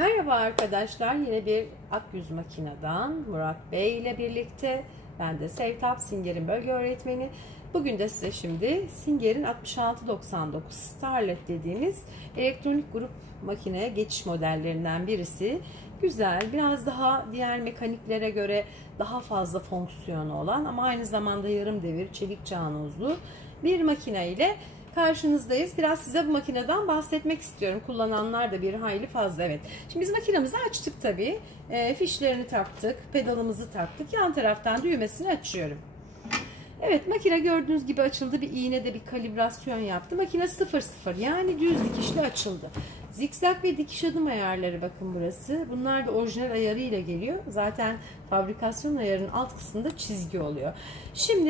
Merhaba arkadaşlar, yine bir Akyüz Makina'dan Murat Bey ile birlikte. Ben de Sevtap, Singer'in bölge öğretmeni. Bugün de size şimdi Singer'in 6699 Starlet dediğimiz elektronik grup makineye geçiş modellerinden birisi. Güzel, biraz daha diğer mekaniklere göre daha fazla fonksiyonu olan ama aynı zamanda yarım devir, çelik canozlu bir makine ile karşınızdayız. Biraz size bu makineden bahsetmek istiyorum. Kullananlar da bir hayli fazla. Evet. Şimdi biz makinamızı açtık tabii. Fişlerini taktık. Pedalımızı taktık. Yan taraftan düğmesini açıyorum. Evet, makine gördüğünüz gibi açıldı. Bir iğnede bir kalibrasyon yaptı. Makine 0-0 yani düz dikişli açıldı. Zikzak ve dikiş adım ayarları bakın burası. Bunlar da orijinal ayarıyla geliyor. Zaten fabrikasyon ayarının alt kısmında çizgi oluyor. Şimdi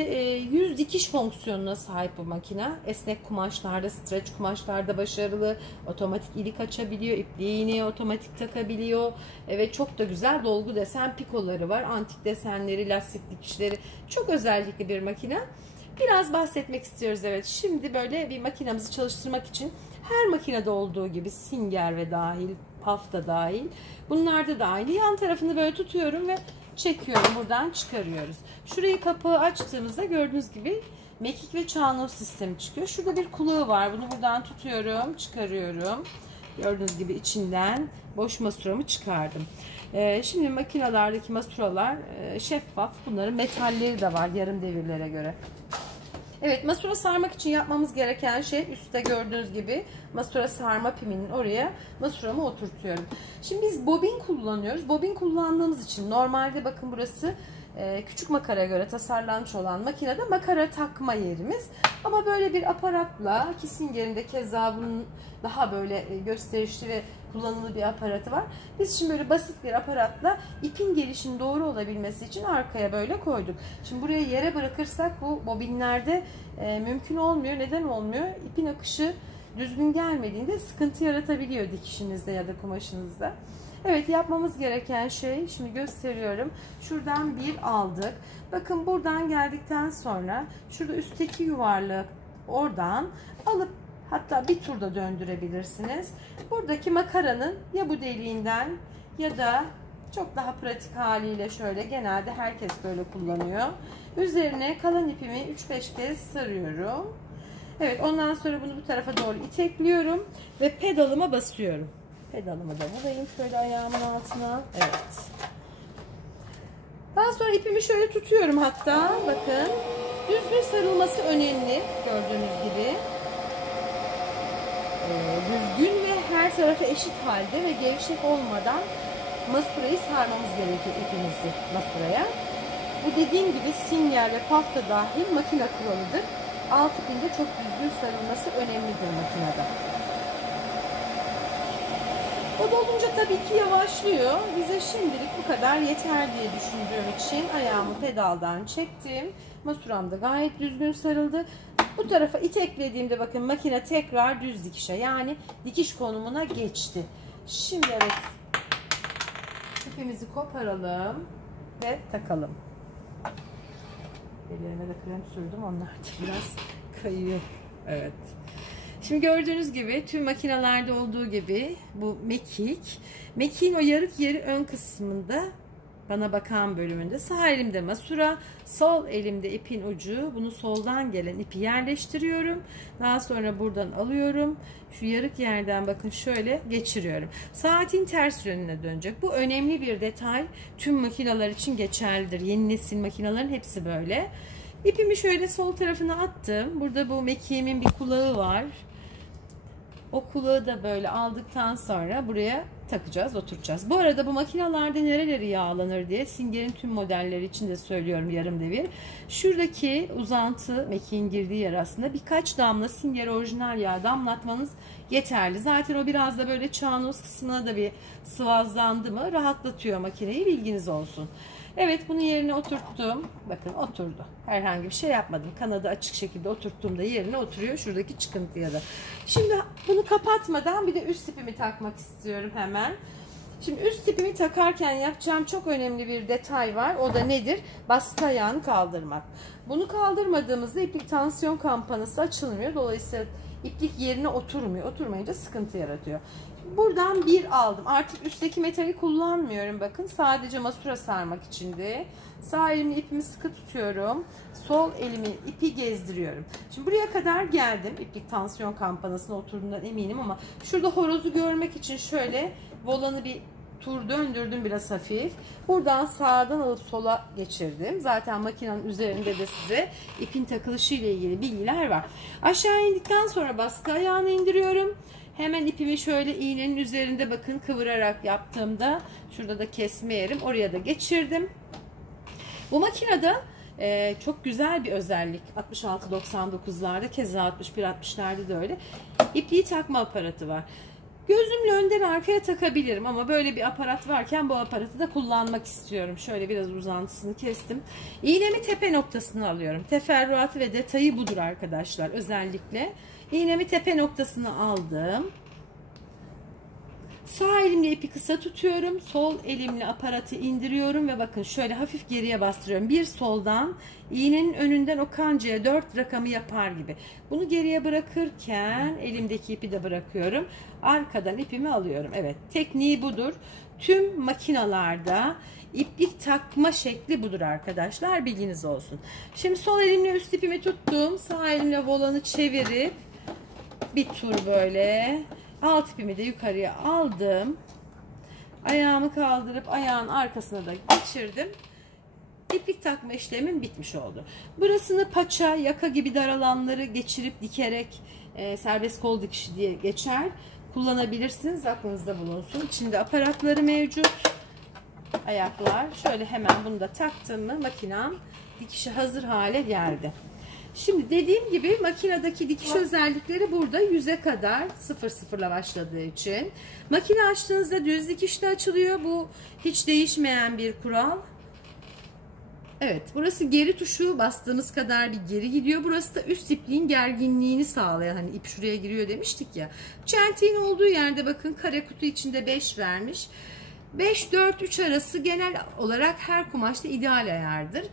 yüz dikiş fonksiyonuna sahip bu makine. Esnek kumaşlarda, streç kumaşlarda başarılı. Otomatik ilik açabiliyor. İpliği iğneye otomatik takabiliyor. Ve çok da güzel dolgu desen pikoları var. Antik desenleri, lastik dikişleri. Çok özellikli bir makine. Biraz bahsetmek istiyoruz. Evet, şimdi böyle bir makinamızı çalıştırmak için her makinede olduğu gibi Singer ve dahil, PAF da dahil, bunlar da dahil. Yan tarafını böyle tutuyorum ve çekiyorum. Buradan çıkarıyoruz. Şurayı, kapağı açtığımızda gördüğünüz gibi mekik ve çanoz sistemi çıkıyor. Şurada bir kulağı var. Bunu buradan tutuyorum, çıkarıyorum. Gördüğünüz gibi içinden boş masuramı çıkardım. Şimdi makinelerdeki masuralar şeffaf. Bunların metalleri de var yarım devirlere göre. Evet, masura sarmak için yapmamız gereken şey, üstte gördüğünüz gibi masura sarma piminin oraya masuramı oturtuyorum. Şimdi biz bobin kullanıyoruz. Bobin kullandığımız için normalde bakın burası küçük makaraya göre tasarlanmış olan makinede makara takma yerimiz. Ama böyle bir aparatla, ki Singer'in de keza bunun daha böyle gösterişli ve kullanılı bir aparatı var. Biz şimdi böyle basit bir aparatla ipin gelişinin doğru olabilmesi için arkaya böyle koyduk. Şimdi buraya yere bırakırsak bu bobinlerde mümkün olmuyor. Neden olmuyor? İpin akışı düzgün gelmediğinde sıkıntı yaratabiliyor dikişinizde ya da kumaşınızda. Evet, yapmamız gereken şey, şimdi gösteriyorum. Şuradan bir aldık. Bakın buradan geldikten sonra şurada üstteki yuvarlak oradan alıp hatta bir turda döndürebilirsiniz. Buradaki makaranın ya bu deliğinden ya da çok daha pratik haliyle şöyle, genelde herkes böyle kullanıyor. Üzerine kalan ipimi 3-5 kez sarıyorum. Evet, ondan sonra bunu bu tarafa doğru itekliyorum ve pedalıma basıyorum. Pedalımı da bulayım şöyle ayağımın altına. Evet. Daha sonra ipimi şöyle tutuyorum hatta. Bakın. Düzgün sarılması önemli. Gördüğünüz gibi. Düzgün ve her tarafı eşit halde ve gevşek olmadan masurayı sarmamız gerekiyor, ipimizi masuraya. Bu dediğim gibi Singer ve PAF da dahil makine kuralıdır. Alt ipinde çok düzgün sarılması önemlidir makinede. O dolunca tabii ki yavaşlıyor. Bize şimdilik bu kadar yeter diye düşündüğüm için ayağımı pedaldan çektim. Masuram da gayet düzgün sarıldı. Bu tarafa iteklediğimde bakın makine tekrar düz dikişe, yani dikiş konumuna geçti. Şimdi evet, ipimizi koparalım ve takalım. Ellerime de krem sürdüm, onlar da biraz kayıyor. Evet. Şimdi gördüğünüz gibi tüm makinelerde olduğu gibi bu mekik. Mekiğin o yarık yeri ön kısmında, bana bakan bölümünde. Sağ elimde masura, sol elimde ipin ucu. Bunu soldan gelen ipi yerleştiriyorum. Daha sonra buradan alıyorum. Şu yarık yerden bakın şöyle geçiriyorum. Saatin ters yönüne dönecek. Bu önemli bir detay. Tüm makineler için geçerlidir. Yeni nesil makinelerin hepsi böyle. İpimi şöyle sol tarafına attım. Burada bu mekiğimin bir kulağı var. O kulağı da böyle aldıktan sonra buraya takacağız, oturtacağız. Bu arada bu makinelerde nereleri yağlanır diye Singer'in tüm modelleri için de söylüyorum, yarım devir. Şuradaki uzantı, mekiğin girdiği yer aslında, birkaç damla Singer orijinal yağ damlatmanız yeterli. Zaten o biraz da böyle çanoz kısmına da bir sıvazlandı mı rahatlatıyor makineyi, bilginiz olsun. Evet, bunu yerine oturttum. Bakın oturdu. Herhangi bir şey yapmadım. Kanadı açık şekilde oturttuğumda yerine oturuyor. Şuradaki çıkıntıya da. Şimdi bunu kapatmadan bir de üst ipimi takmak istiyorum hemen. Şimdi üst ipimi takarken yapacağım çok önemli bir detay var. O da nedir? Baskı ayağını kaldırmak. Bunu kaldırmadığımızda iplik tansiyon kampanası açılmıyor. Dolayısıyla iplik yerine oturmuyor. Oturmayınca sıkıntı yaratıyor. buradan bir aldım. Artık üstteki metali kullanmıyorum. Bakın sadece masura sarmak içindi. Sağ elimle ipimi sıkı tutuyorum. Sol elimi ipi gezdiriyorum. Şimdi buraya kadar geldim. İplik tansiyon kampanasına oturduğundan eminim ama şurada horozu görmek için şöyle volanı bir tur döndürdüm biraz hafif. Buradan sağdan alıp sola geçirdim. Zaten makinenin üzerinde de size ipin takılışı ile ilgili bilgiler var. Aşağı indikten sonra baskı ayağını indiriyorum. Hemen ipimi şöyle iğnenin üzerinde bakın kıvırarak yaptığımda şurada da kesme yerim. Oraya da geçirdim. Bu makinede çok güzel bir özellik. 66-99'larda keza 61-60'larda da öyle. İpliği takma aparatı var. Gözümle önden arkaya takabilirim ama böyle bir aparat varken bu aparatı da kullanmak istiyorum. Şöyle biraz uzantısını kestim. İğnemi tepe noktasına alıyorum. Teferruatı ve detayı budur arkadaşlar özellikle. İğnemi tepe noktasına aldım. Sağ elimle ipi kısa tutuyorum. Sol elimle aparatı indiriyorum ve bakın şöyle hafif geriye bastırıyorum. Bir soldan iğnenin önünden o kancaya 4 rakamı yapar gibi. Bunu geriye bırakırken elimdeki ipi de bırakıyorum. Arkadan ipimi alıyorum. Evet, tekniği budur. Tüm makinalarda iplik takma şekli budur arkadaşlar. Bilginiz olsun. Şimdi sol elimle üst ipimi tuttum. Sağ elimle volanı çevirip bir tur böyle alt ipimi de yukarıya aldım. Ayağımı kaldırıp ayağın arkasına da geçirdim. İplik takma işlemim bitmiş oldu. Burasını paça, yaka gibi dar alanları geçirip dikerek serbest kol dikişi diye geçer. Kullanabilirsiniz. Aklınızda bulunsun. İçinde aparatları mevcut. Ayaklar. Şöyle hemen bunu da taktım mı makinem dikişi hazır hale geldi. Şimdi dediğim gibi makinedeki dikiş özellikleri burada 100'e kadar 0-0'la başladığı için. Makine açtığınızda düz dikişle açılıyor. Bu hiç değişmeyen bir kural. Evet, burası geri tuşu bastığımız kadar bir geri gidiyor. Burası da üst ipliğin gerginliğini sağlayan, hani ip şuraya giriyor demiştik ya. Çentiğin olduğu yerde bakın kare kutu içinde 5 vermiş. 5-4-3 arası genel olarak her kumaşta ideal ayardır.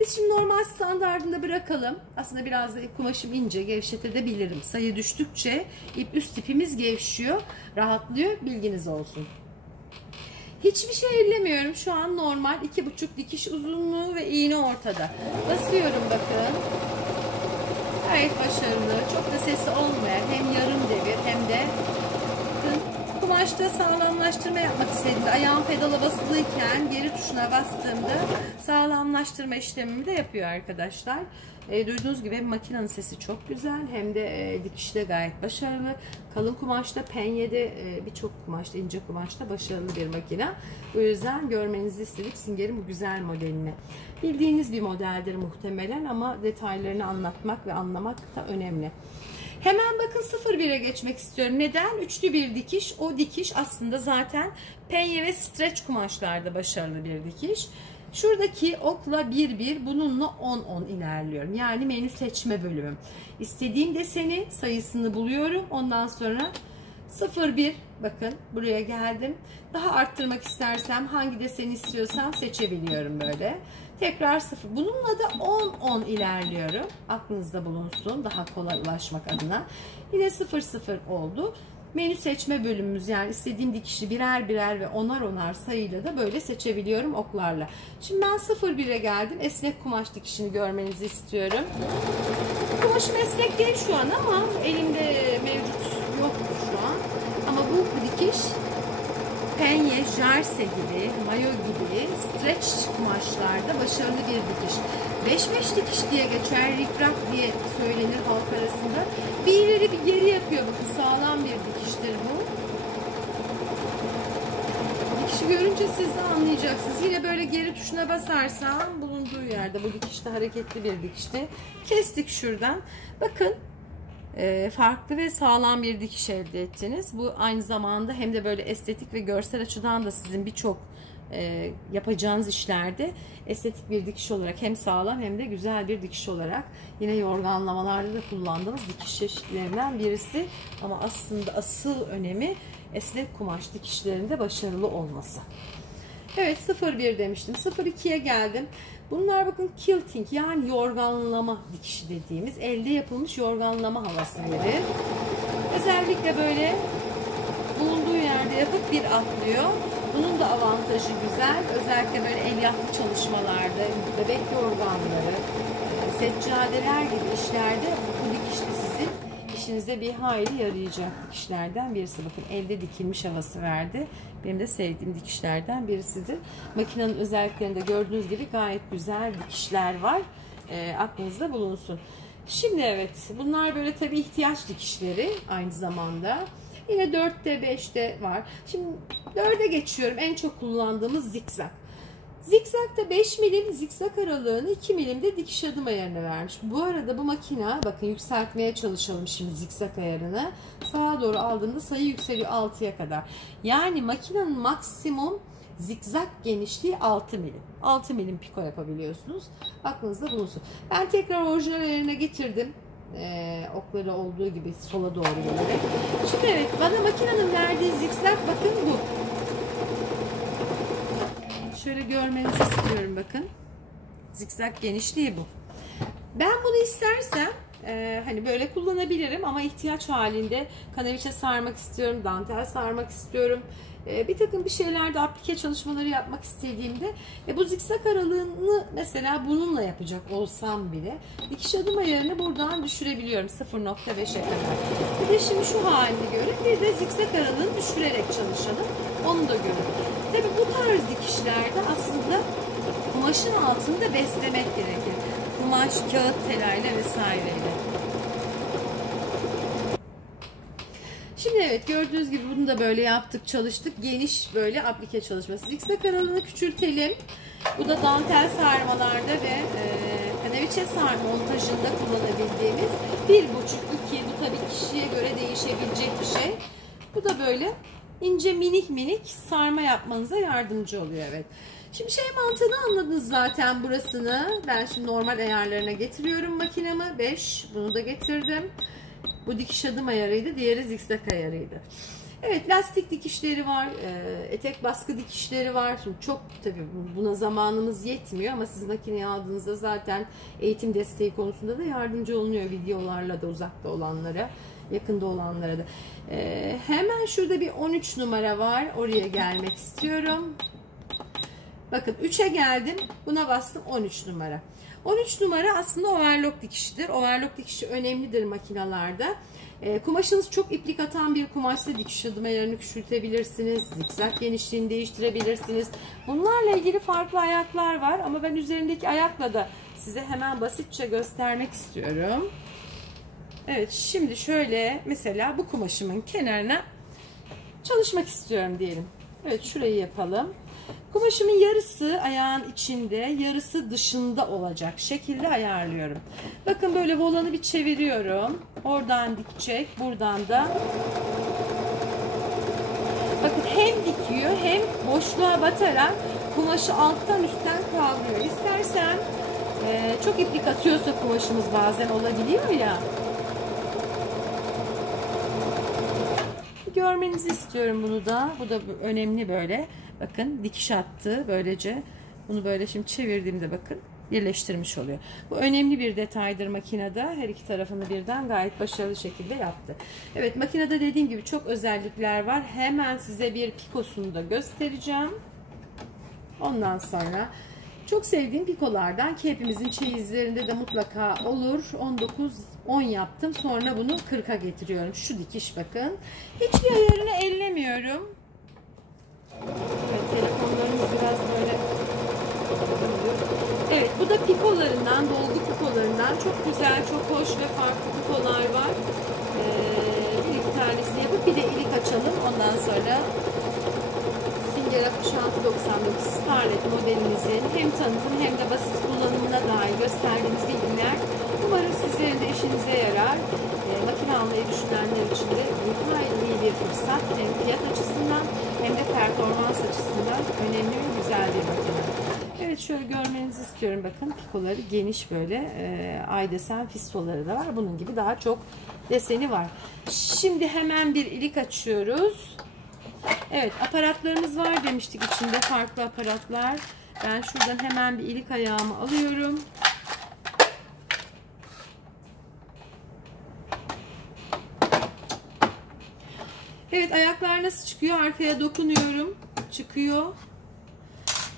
Biz şimdi normal standartında bırakalım. Aslında biraz da kumaşım ince, gevşetebilirim. Sayı düştükçe üst ipimiz gevşiyor, rahatlıyor. Bilginiz olsun. Hiçbir şey ellemiyorum. Şu an normal 2,5 dikiş uzunluğu ve iğne ortada. Basıyorum bakın. Gayet başarılı. Çok da sesi olmayan hem yarım devir hem de kumaşta sağlamlaştırma yapmak istediğimde ayağım pedala basılıyken geri tuşuna bastığımda sağlamlaştırma işlemimi de yapıyor arkadaşlar. Duyduğunuz gibi hem makinenin sesi çok güzel hem de dikişte gayet başarılı. Kalın kumaşta, penyede, birçok kumaşta, ince kumaşta başarılı bir makine. O yüzden görmenizi istedik Singer'in bu güzel modelini. Bildiğiniz bir modeldir muhtemelen ama detaylarını anlatmak ve anlamak da önemli. Hemen bakın 0-1'e geçmek istiyorum. Neden? Üçlü bir dikiş. O dikiş aslında zaten penye ve streç kumaşlarda başarılı bir dikiş. Şuradaki okla 1-1, bununla 10-10 ilerliyorum. Yani menü seçme bölümüm. İstediğim deseni sayısını buluyorum. Ondan sonra 0-1, bakın buraya geldim. Daha arttırmak istersem hangi deseni istiyorsam seçebiliyorum böyle. Tekrar 0. Bununla da 10-10 ilerliyorum. Aklınızda bulunsun daha kolay ulaşmak adına. Yine 0-0 oldu. Menü seçme bölümümüz, yani istediğim dikişi birer birer ve onar onar sayıyla da böyle seçebiliyorum oklarla. Şimdi ben 0-1'e geldim. Esnek kumaş dikişini görmenizi istiyorum. Kumaşım esnek değil şu an ama elimde mevcut yoktur şu an. Ama bu dikiş penye, jarse gibi, mayo gibi streç kumaşlarda başarılı bir dikiş. 5-5 dikiş diye geçer, rikrak diye söylenir halk arasında. Bir ileri bir geri yapıyor, bakın sağlam bir dikiştir bu. Dikişi görünce siz de anlayacaksınız. Yine böyle geri tuşuna basarsam bulunduğu yerde bu dikişte hareketli bir dikişti. Kestik şuradan. Bakın. Farklı ve sağlam bir dikiş elde ettiniz. Bu aynı zamanda hem de böyle estetik ve görsel açıdan da sizin birçok yapacağınız işlerde estetik bir dikiş olarak hem sağlam hem de güzel bir dikiş olarak yine yorganlamalarda da kullandığımız dikiş çeşitlerinden birisi. Ama aslında asıl önemi esnek kumaş dikişlerinde başarılı olması. Evet, 0-1 demiştim. 0-2'ye geldim. Bunlar bakın quilting, yani yorganlama dikişi dediğimiz elde yapılmış yorganlama havası verir. Özellikle böyle bulunduğu şekilde yapıp bir atlıyor. Bunun da avantajı güzel. Özellikle böyle el yapımı çalışmalarda, bebek yorganları, seccadeler gibi işlerde bu dikişli sizin işinize bir hayli yarayacak dikişlerden birisi. Bakın elde dikilmiş havası verdi. Benim de sevdiğim dikişlerden birisidir. Makinenin özelliklerinde gördüğünüz gibi gayet güzel dikişler var. Aklınızda bulunsun. Şimdi evet, bunlar böyle tabii ihtiyaç dikişleri aynı zamanda. Yine 4'te 5'te var. Şimdi 4'e geçiyorum. En çok kullandığımız zikzak. Zikzakta 5 milim zikzak aralığını 2 milimde dikiş adım ayarına vermiş. Bu arada bu makine, bakın yükseltmeye çalışalım şimdi zikzak ayarını. Sağa doğru aldığımda sayı yükseliyor 6'ya kadar. Yani makinenin maksimum zikzak genişliği 6 milim. 6 milim piko yapabiliyorsunuz. Aklınızda bulunsun. Ben tekrar orijinal ayarına getirdim. Okları olduğu gibi sola doğru gelerek. Şimdi evet, bana makinenin verdiği zikzak bakın bu. Şöyle görmenizi istiyorum bakın. Zikzak genişliği bu. Ben bunu istersem hani böyle kullanabilirim ama ihtiyaç halinde kanaviçe sarmak istiyorum, dantel sarmak istiyorum. Bir takım bir şeylerde aplike çalışmaları yapmak istediğimde bu zikzak aralığını mesela bununla yapacak olsam bile dikiş adım ayarını buradan düşürebiliyorum 0.5'e kadar. Bir de şimdi şu halini görün, bir de zikzak aralığını düşürerek çalışalım, onu da görün. Tabi bu tarz dikişlerde aslında kumaşın altında beslemek gerekir. Kumaş, kağıt telayla vesaireyle. Şimdi evet, gördüğünüz gibi bunu da böyle yaptık, çalıştık. Geniş böyle aplike çalışması. Zikzak aralığını küçültelim. Bu da dantel sarmalarda ve kanaviçe sarma montajında kullanabildiğimiz 1,5-2. Bu tabii kişiye göre değişebilecek bir şey. Bu da böyle ince minik minik sarma yapmanıza yardımcı oluyor. Evet. Şimdi şey mantığını anladınız zaten burasını. Ben şimdi normal ayarlarına getiriyorum makinemi. 5. Bunu da getirdim. Bu dikiş adım ayarıydı. Diğeri zikzak ayarıydı. Evet, lastik dikişleri var. Etek baskı dikişleri var. Şimdi çok tabii buna zamanımız yetmiyor ama siz makineyi aldığınızda zaten eğitim desteği konusunda da yardımcı olunuyor videolarla da uzakta olanlara, yakında olanlara da. Hemen şurada bir 13 numara var. Oraya gelmek istiyorum. Bakın 3'e geldim. Buna bastım, 13 numara. 13 numara aslında overlock dikişidir. Overlock dikişi önemlidir makinalarda. Kumaşınız çok iplik atan bir kumaşsa dikiş adım ayarını küçültebilirsiniz. Zikzak genişliğini değiştirebilirsiniz. Bunlarla ilgili farklı ayaklar var ama ben üzerindeki ayakla da size hemen basitçe göstermek istiyorum. Evet, şimdi şöyle mesela bu kumaşımın kenarına çalışmak istiyorum diyelim. Evet, şurayı yapalım. Kumaşımın yarısı ayağın içinde, yarısı dışında olacak şekilde ayarlıyorum. Bakın böyle volanı bir çeviriyorum. Oradan dikecek, buradan da. Bakın hem dikiyor hem boşluğa batarak kumaşı alttan üstten kavruyor. İstersen çok iplik atıyorsa kumaşımız bazen olabiliyor ya. Görmenizi istiyorum bunu da. Bu da önemli böyle. Bakın dikiş attı böylece. Bunu böyle şimdi çevirdiğimde bakın birleştirmiş oluyor. Bu önemli bir detaydır makinede. Her iki tarafını birden gayet başarılı şekilde yaptı. Evet, makinede dediğim gibi çok özellikler var. Hemen size bir pikosunu da göstereceğim. Ondan sonra çok sevdiğim pikolardan ki hepimizin çeyizlerinde de mutlaka olur. 19-10 yaptım. Sonra bunu 40'a getiriyorum. Şu dikiş bakın. Hiçbir ayarını ellemiyorum. Evet, telefonlarımız biraz böyle. Evet, bu da pikolarından, dolgu pikolarından çok güzel, çok hoş ve farklı pikolar var. Bir iki tanesini yapıp bir de ilik açalım. Ondan sonra Singer 6699 Starlet modelimizin hem tanıtım hem de basit kullanımına dair gösterdiğimiz bilgiler umarım sizlerin de işinize yarar. Makine almayı düşünenler için de iyi bir fırsat. Hem fiyat açısından hem de performans açısından önemli ve güzel bir makine. Evet, şöyle görmenizi istiyorum. Bakın pikoları geniş böyle ay desen fistoları da var. Bunun gibi daha çok deseni var. Şimdi hemen bir ilik açıyoruz. Evet, aparatlarımız var demiştik içinde, farklı aparatlar. Ben şuradan hemen bir ilik ayağımı alıyorum. Evet, Evet, ayaklar nasıl çıkıyor? Arkaya dokunuyorum. Çıkıyor.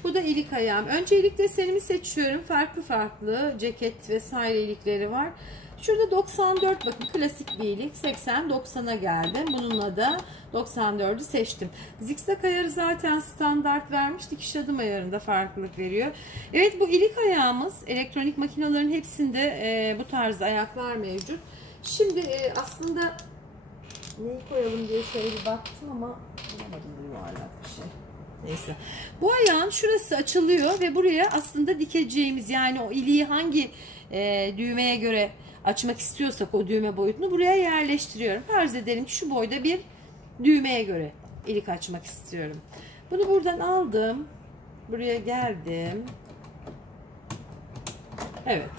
Bu da ilik ayağım. Önce ilik desenimi seçiyorum. Farklı farklı ceket vesaire ilikleri var. Şurada 94, bakın klasik bir ilik. 80-90'a geldim. Bununla da 94'ü seçtim. Zikzak ayarı zaten standart vermiş. Dikiş adım ayarında farklılık veriyor. Evet, bu ilik ayağımız. Elektronik makinelerin hepsinde bu tarz ayaklar mevcut. Şimdi aslında neyi koyalım diye şöyle bir baktım ama bulamadım, yuvarlak bir şey. Neyse. Bu ayağın şurası açılıyor ve buraya aslında dikeceğimiz, yani o iliği hangi düğmeye göre açmak istiyorsak o düğme boyutunu buraya yerleştiriyorum. Farz edelim ki şu boyda bir düğmeye göre ilik açmak istiyorum. Bunu buradan aldım. Buraya geldim. Evet.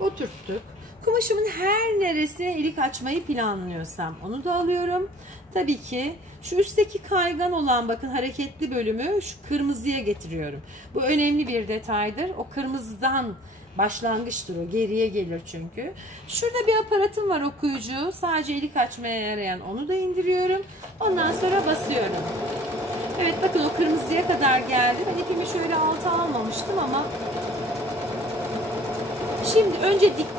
Oturttuk. Kumaşımın her neresine ilik açmayı planlıyorsam onu da alıyorum. Tabii ki şu üstteki kaygan olan, bakın hareketli bölümü şu kırmızıya getiriyorum. Bu önemli bir detaydır. O kırmızıdan başlangıçtır o. Geriye gelir çünkü. Şurada bir aparatım var, okuyucu. Sadece ilik açmaya yarayan, onu da indiriyorum. Ondan sonra basıyorum. Evet, bakın o kırmızıya kadar geldi. Ben ipimi şöyle alta almamıştım ama şimdi önce dikti.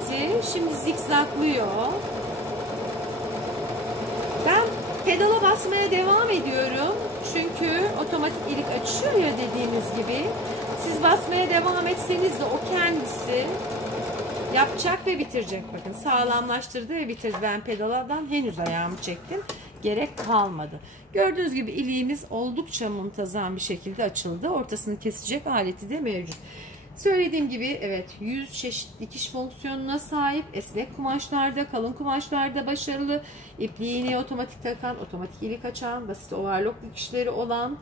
Şimdi zikzaklıyor. Ben pedala basmaya devam ediyorum. Çünkü otomatik ilik açıyor ya, dediğimiz gibi. Siz basmaya devam etseniz de o kendisi yapacak ve bitirecek. Bakın sağlamlaştırdı ve bitirdi. Ben pedaladan henüz ayağımı çektim. Gerek kalmadı. Gördüğünüz gibi iliğimiz oldukça muntazam bir şekilde açıldı. Ortasını kesecek aleti de mevcut. Söylediğim gibi evet, 100 çeşit dikiş fonksiyonuna sahip. Esnek kumaşlarda, kalın kumaşlarda başarılı. İpliğini otomatik takan, otomatik ilik açan, basit overlock dikişleri olan,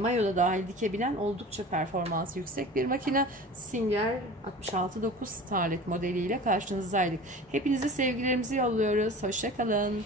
mayoda dahil dikebilen oldukça performansı yüksek bir makine. Singer 669 Starlet modeliyle karşınızdaydık. Hepinize sevgilerimizi yolluyoruz. Hoşça kalın.